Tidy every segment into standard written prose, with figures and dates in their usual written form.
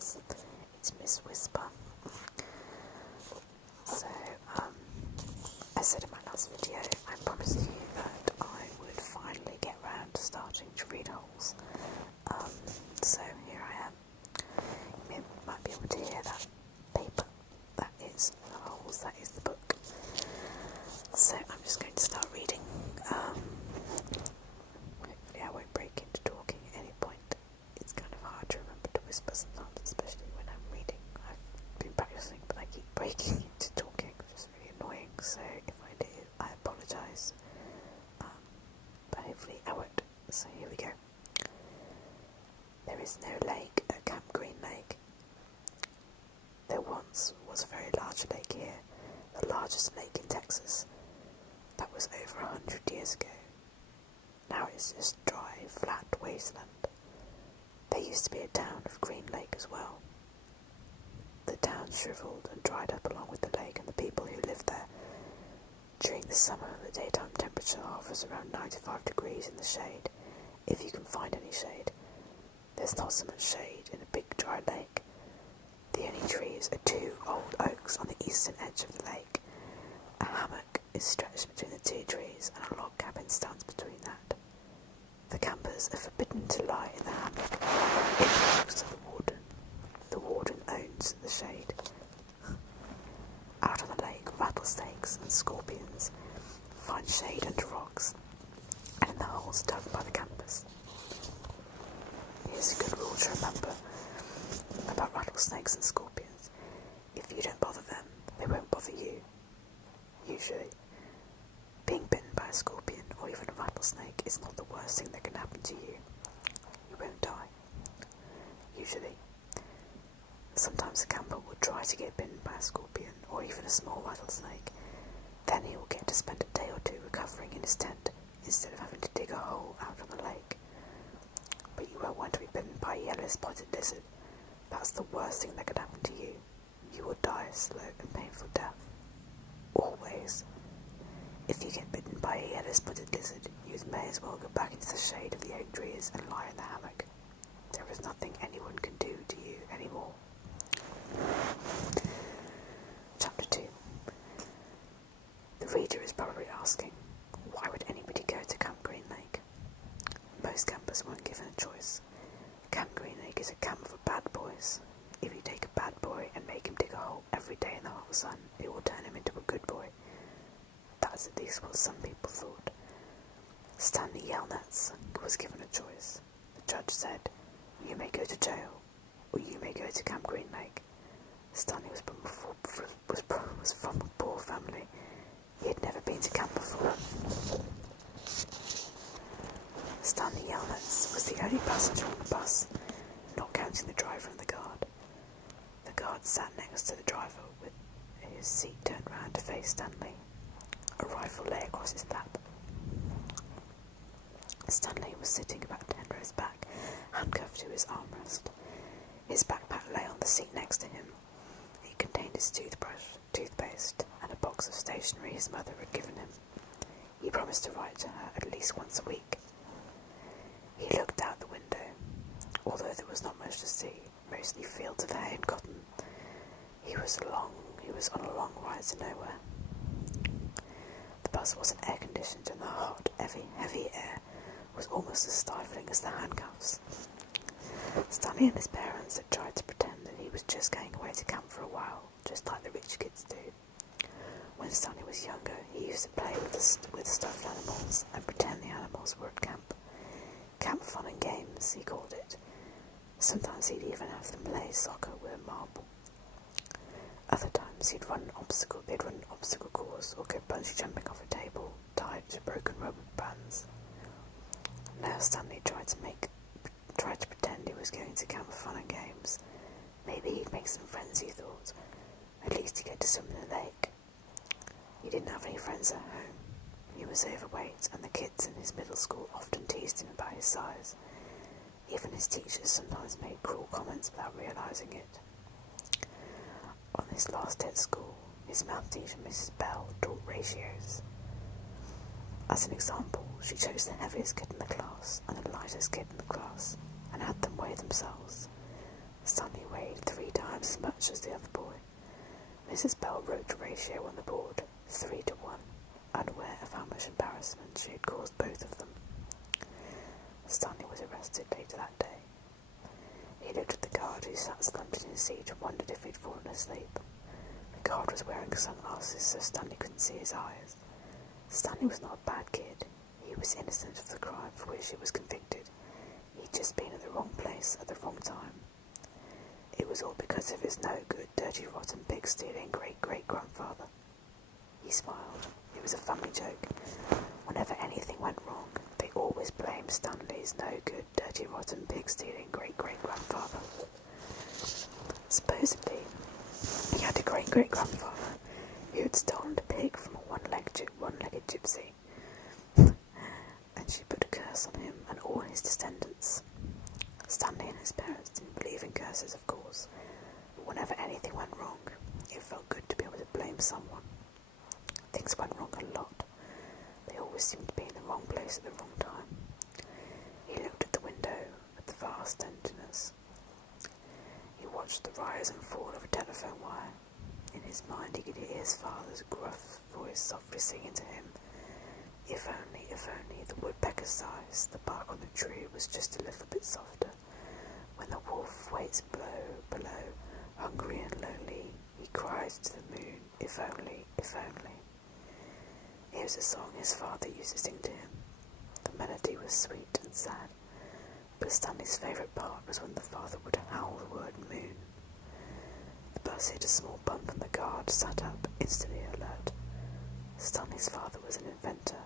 guys, it's Miss Whisper. So, I said in my last video, I promised you that I would finally get round to starting to read Holes. So here I am. You might be able to hear that paper. That is the Holes, that is the book. So I'm just going to start reading. Hopefully I won't break into talking at any point. It's kind of hard to remember to whisper sometimes, especially when I'm reading. I've been practicing, but I keep breaking into talking, which is really annoying. So if I do, I apologise. But hopefully I won't. So here we go. There is no lake at Camp Green Lake. There once was a very large lake here, the largest lake in Texas. That was over 100 years ago. Now it's just dry, flat wasteland. There used to be a town of Green Lake as well. The town shriveled and dried up along with the lake and the people who lived there. During the summer, the daytime temperature hovers around 95 degrees in the shade, if you can find any shade. There's not so much shade in a big dry lake. The only trees are 2 old oaks on the eastern edge of the lake. A hammock is stretched between the 2 trees and a log cabin stands between that. The campers are forbidden to lie in the hammock. It belongs to the warden. The warden owns the shade. Out on the lake, rattlesnakes and scorpions find shade under rocks and in the holes dug by the campers. Here's a good rule to remember about rattlesnakes and scorpions. If you don't bother them, they won't bother you. Usually. Being bitten by a scorpion or even a rattlesnake is not the worst thing that can happen to you. You won't die. Usually. Sometimes a camper will try to get bitten by a scorpion or even a small rattlesnake. Then he will get to spend a day or 2 recovering in his tent instead of having to dig a hole out on the lake. But you won't want to be bitten by a yellow-spotted lizard. That's the worst thing that could happen to you. You will die a slow and painful death. Always. If you get bitten by a yellow-spotted lizard, you may as well go back into the shade of the oak trees and lie in the hammock. There is nothing anyone can do to you anymore. Chapter 2. The reader is probably asking, why would anybody go to Camp Green Lake? Most campers weren't given a choice. Camp Green Lake is a camp for bad boys. If you take a bad boy and make him dig a hole every day in the hot sun, it will turn him into a good boy. That's at least what some people thought. Stanley Yelnats was given a choice. The judge said, you may go to jail, or you may go to Camp Green Lake. Stanley was from a poor family. He had never been to camp before. Stanley Yelnats was the only passenger on the bus, not counting the driver and the guard. The guard sat next to the driver with his seat turned round to face Stanley. A rifle lay across his lap. Stanley was sitting about 10 rows back, handcuffed to his armrest. His backpack lay on the seat next to him. It contained his toothbrush, toothpaste, and a box of stationery his mother had given him. He promised to write to her at least once a week. He looked out the window. Although there was not much to see, mostly fields of hay and cotton, he was on a long ride to nowhere. The bus wasn't air-conditioned, and the hot, heavy air was almost as stifling as the handcuffs. Stanley and his parents had tried to pretend that he was just going away to camp for a while, just like the rich kids do. When Stanley was younger, he used to play with stuffed animals and pretend the animals were at camp. Camp fun and games, he called it. Sometimes he'd even have them play soccer with a marble. Other times they'd run an obstacle course or go bungee jumping off a table tied to broken rubber bands. Now Stanley tried to pretend he was going to camp for fun and games. Maybe he'd make some friends, he thought. At least he'd get to swim in the lake. He didn't have any friends at home. He was overweight, and the kids in his middle school often teased him about his size. Even his teachers sometimes made cruel comments without realising it. On his last day at school, his math teacher, Mrs. Bell, taught ratios. As an example, she chose the heaviest kid in the class and the lightest kid in the class and had them weigh themselves. Stanley weighed 3 times as much as the other boy. Mrs. Bell wrote the ratio on the board, 3 to 1, unaware of how much embarrassment she had caused both of them. Stanley was arrested later that day. He looked at the guard who sat slumped in his seat and wondered if he'd fallen asleep. The guard was wearing sunglasses so Stanley couldn't see his eyes. Stanley was not a bad kid. He was innocent of the crime for which he was convicted. He'd just been at the wrong place at the wrong time. It was all because of his no-good, dirty, rotten, pig-stealing great-great-grandfather. He smiled. It was a family joke. Whenever anything went wrong, they always blamed Stanley's no-good, dirty, rotten, pig-stealing great-great-grandfather. Supposedly, he had a great-great-grandfather who had stolen a pig from a one-legged gypsy, and she put a curse on him and all his descendants. Stanley and his parents didn't believe in curses, of course, but whenever anything went wrong, it felt good to be able to blame someone. Things went wrong a lot. They always seemed to be in the wrong place at the wrong time. He looked at the window, at the vast emptiness. He watched the rise and fall of a telephone wire. In his mind he could hear his father's gruff voice softly singing to him, if only the woodpecker's sighs, the bark on the tree was just a little bit softer. When the wolf waits below, hungry and lonely, he cries to the moon, if only, if only. It was a song his father used to sing to him. The melody was sweet and sad, but Stanley's favourite part was when the father would howl the word moon. The bus hit a small bump and the guard sat up, instantly alert. Stanley's father was an inventor.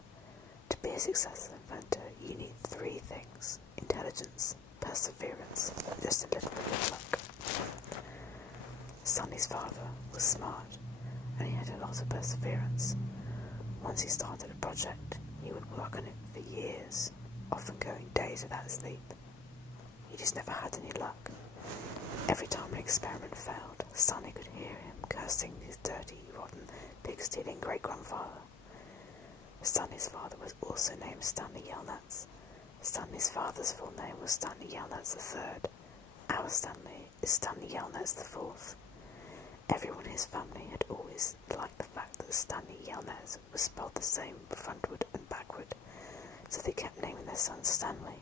To be a successful inventor, you need 3 things: intelligence, perseverance, and just a little bit of luck. Stanley's father was smart, and he had a lot of perseverance. Once he started a project, he would work on it for years, often going days without sleep. He just never had any luck. Every time an experiment failed, Stanley could hear him cursing his dirty, rotten, pig-stealing great-grandfather. Stanley's father was also named Stanley Yelnats. Stanley's father's full name was Stanley Yelnats III. Our Stanley is Stanley Yelnats IV. Everyone in his family had always liked the fact that Stanley Yelnats was spelled the same frontward and backward, so they kept naming their son Stanley.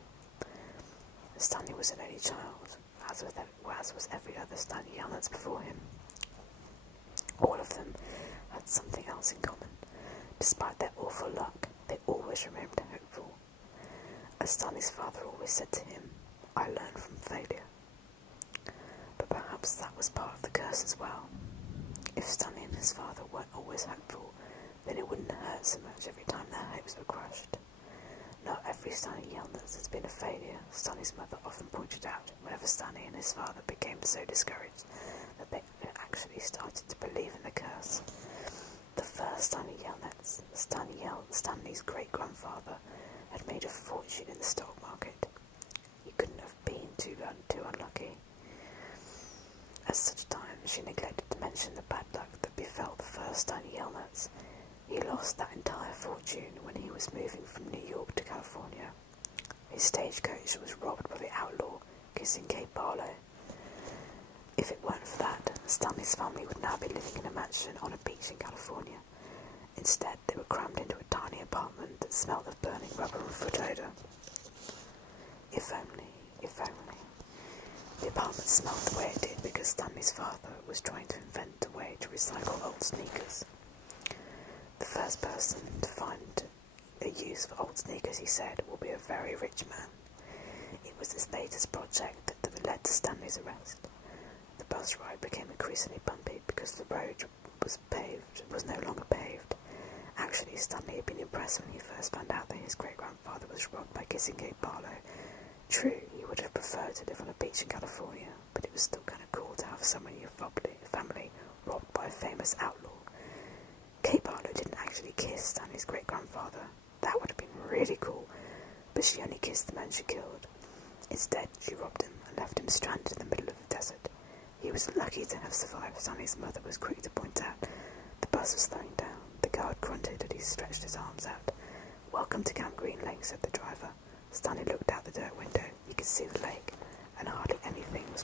Stanley was an only child, as was every other Stanley Yelnats before him. All of them had something else in common. Despite their awful luck, they always remained hopeful. As Stanley's father always said to him, I learn from failure. But perhaps that was part of the curse as well. If Stanley and his father weren't always hopeful, then it wouldn't hurt so much every time their hopes were crushed. Not every Stanley Yelnats has been a failure, Stanley's mother often pointed out whenever Stanley and his father became so discouraged that they actually started to believe in the curse. The first Stanley Yelnats, Stanley's great-grandfather, had made a fortune in the stock market. He couldn't have been too unlucky. At such times, she neglected to mention the bad luck that befell the first Stanley Yelnats. He lost that entire fortune when he was moving from New York to California. His stagecoach was robbed by the outlaw, Kissing Kate Barlow. If it weren't for that, Stanley's family would now be living in a mansion on a beach in California. Instead, they were crammed into a tiny apartment that smelled of burning rubber and foot odour. If only. The apartment smelled the way it did because Stanley's father was trying to invent a way to recycle old sneakers. The first person to find a use for old sneakers, he said, will be a very rich man. It was this latest project that led to Stanley's arrest. The bus ride became increasingly bumpy because the road was no longer paved. Actually, Stanley had been impressed when he first found out that his great-grandfather was robbed by Kissing Kate Barlow. True, he would have preferred to live on a beach in California, but it was still kind of cool to have someone in your family robbed by a famous outlaw. Kate Barlow didn't actually kiss Stanley's great-grandfather. That would have been really cool, but she only kissed the man she killed. Instead, she robbed him and left him stranded in the middle of the desert. He was lucky to have survived, Stanley's mother was quick to point out. The bus was slowing down. The guard grunted as he stretched his arms out. Welcome to Camp Green Lake, said the driver. Stanley looked out the dirt window. He could see the lake, and hardly anything was